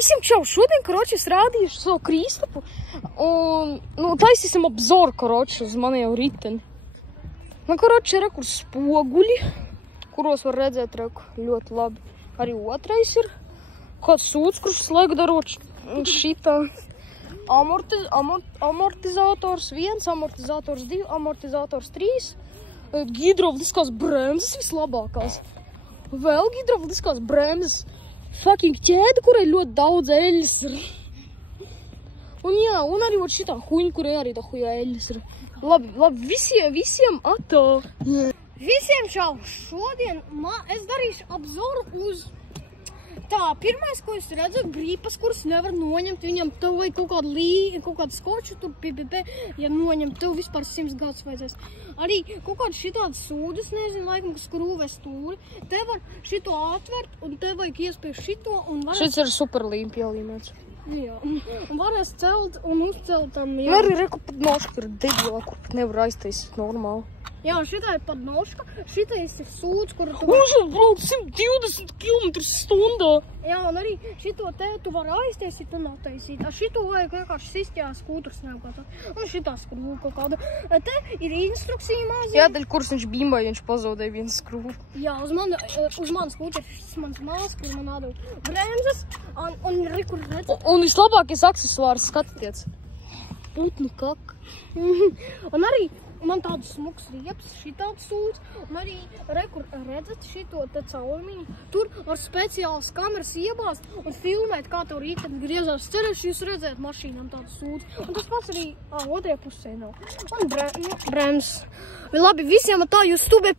Visiem čau, šodien, karoči, es rādīšu savu Kristapu un, taisīsim obzoru, karoči, uz mani jau riteni. Karoči, reku spoguļi, kuros var redzēt, reku, ļoti labi. Arī otrais ir kāds sūds, kurš slēgu daroč šitā. Amortizators 1, amortizators 2, amortizators 3, hidravliskās bremzes vislabākās. Vēl hidravliskās bremzes. Fucking ķēde, kurai ļoti daudz eļas ir. Un jā, un arī šitā huņa, kurai arī tā huja eļas ir. Labi, visiem atā. Visiem čau, šodien es darīšu obzoru uz tā, pirmais, ko es redzu, grīpas, kuras nevar noņemt, viņam tev vajag kaut kādu skoču, tur ja noņemt, tev vispār 100 gadus vajadzēs. Arī kaut kādu šitādu sūdas, nezinu, laikam, kas skrūvē stūri. Te var šito atvert, un te vajag iespiest šito, un varēs... Šits ir superlīm pielīmēts. Jā, un varēs celt un uzcelt tam, jā. Arī reku pat noška ir debila, kur pat nevar aiztaisīt normāli. Jā, šitā ir pat noška, šitais ir sūds, kuru tu... Un šeit brauc 120 km/h. Jā, un arī šito te tu var aiztaisīt un attaisīt. Šito vajag vienkārši sist, jā, skūturs neapkārt. Un šitā skrūva kaut kāda. Te ir instrukcija maziņa. Jā, daļ kuras viņš bimbai, viņš pazaudēja vienu skrūvu. Jā, uz manas skūturs šis mans māls, kur man atdod bremzes, un rekur redz. Un vislabākais aksesuārs, skatieties. Putnu kaka. Un arī man tāds smuks rieps, šitāds sūds, un arī rekur redzat šito te caurumiņu. Tur var speciāls kameras iebāzt un filmēt, kā tev rīteni griezās. Cerēšu jūs redzēt mašīnām tādu sūdzu. Un tas pats arī otrajā pusē nav. Un bremzes. Labi, visiem tā jūs stubē